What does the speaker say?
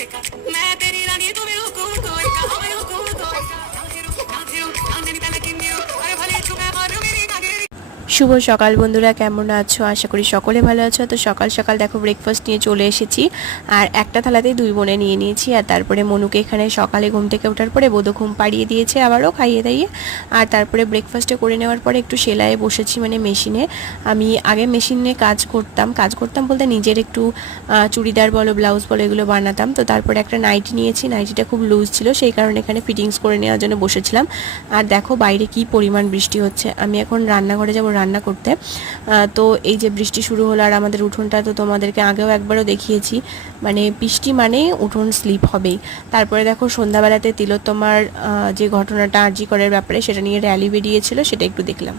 मैं तेरी रानी तू मेरे हुकुम कोई का मैं हुकुम कोई का ना थिरू आंदनी तले किन्नियो अरे भले छुपे मारो मेरी नागे। শুভ সকাল বন্ধুরা, কেমন আছো? আশা করি সকলে ভালো আছো। তো সকাল সকাল দেখো ব্রেকফাস্ট নিয়ে চলে এসেছি, আর একটা থালাতেই দুই বোনে নিয়ে নিয়েছি। আর তারপরে মনুকে এখানে সকালে ঘুম থেকে ওঠার পরে বোধো ঘুম পাড়িয়ে দিয়েছে, আবারও খাইয়ে দাইয়ে। আর তারপরে ব্রেকফাস্টে করে নেওয়ার পরে একটু সেলাইয়ে বসেছি, মানে মেশিনে। আমি আগে মেশিনে কাজ করতাম বলতে নিজের একটু চুড়িদার বলো ব্লাউজ বলো এগুলো বানাতাম। তো তারপরে একটা নাইটি নিয়েছি, নাইটিটা খুব লুজ ছিল, সেই কারণে এখানে ফিটিংস করে নেওয়ার জন্য বসেছিলাম। আর দেখো বাইরে কি পরিমাণ বৃষ্টি হচ্ছে। আমি এখন রান্নাঘরে যাব রান্না করতে। তো এই যে বৃষ্টি শুরু হলো, আর আমাদের উঠোনটা তো তোমাদেরকে আগেও একবারও দেখিয়েছি, মানে বৃষ্টি মানে উঠোন স্লিপ হবেই। তারপরে দেখো সন্ধ্যাবেলাতে তিলোত্তমার যে ঘটনাটা আরজি করের ব্যাপারে সেটা নিয়ে র্যালি বেরিয়েছিল, সেটা একটু দেখলাম।